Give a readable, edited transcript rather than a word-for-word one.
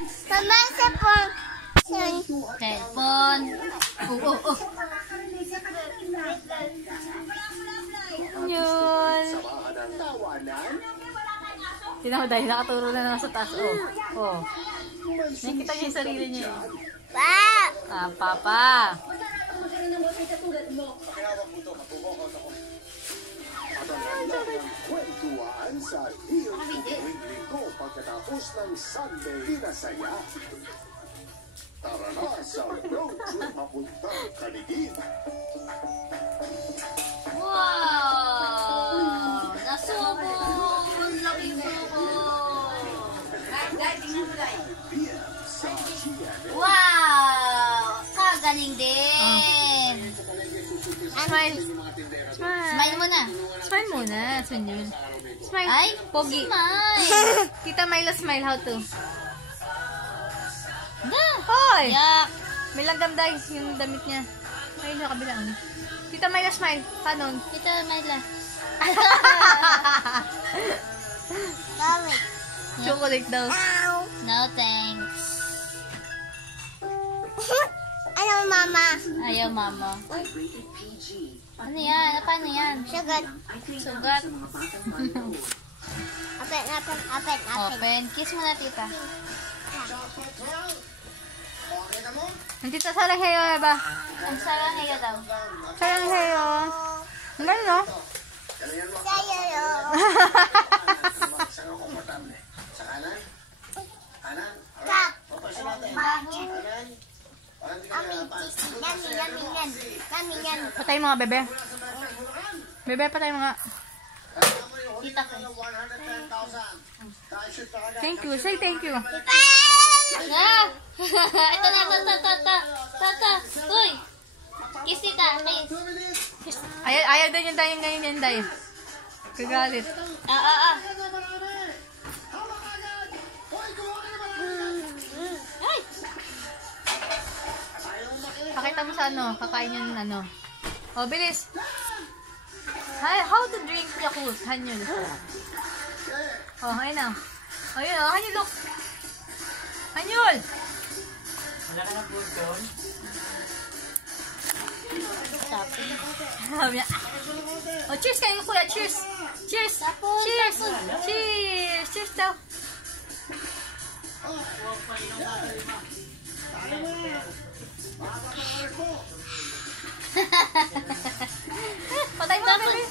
Mama, cellphone. Cellphone. Yun. Tignan mo dahil nakaturo na naman sa taas. Nakikita niya yung sarili niya. Papa. Kwentuhan sa Linggo pagkatapos ng Sunday Pinasaya. Tara na sa road trip papuntang Kaligin. Wow! Nasubon! Laking subo! Wow! Kagaling din! Smile! Smile muna! Smile muna, Sunjun. Smile! Ay! Pogi! Smile! Tita Myla, smile. How to? Hoy! Yak! May langgam dahil yung damit niya. Ayun yung kabilang. Tita Myla, smile. Paano? Tita Myla. Chocolate daw. No thanks. Ano, Mama? Ayaw, Mama. Ano yan? Paano yan? Sugat. Sugat. Open. Kiss mo na, tita. Ang tita sarang heyo ba? Ang sarang heyo daw. Sarang heyo. Ang gano'n, no? Sayo. Sa kanan? Kanan? Tap. Yummy. Patay mga bebe. Bebe, patay mga. Tita ko. Thank you. Say thank you. Ito na. Tata. Uy. Kiss tita. Kiss. Ayaw din yung tayo ngayon yan, Day. Kagalit. Ay! Pakita mo sa ano, kakain yung ano. Bilis. How to drink Yakult? Hanyul. Ayun na. Ayun, Hanyul, look. Hanyul! Wala ka na food doon? Sabi niya. Cheers kayo, kuya. Cheers. Cheers. Cheers. Cheers. Cheers daw. Patay mo, bebe.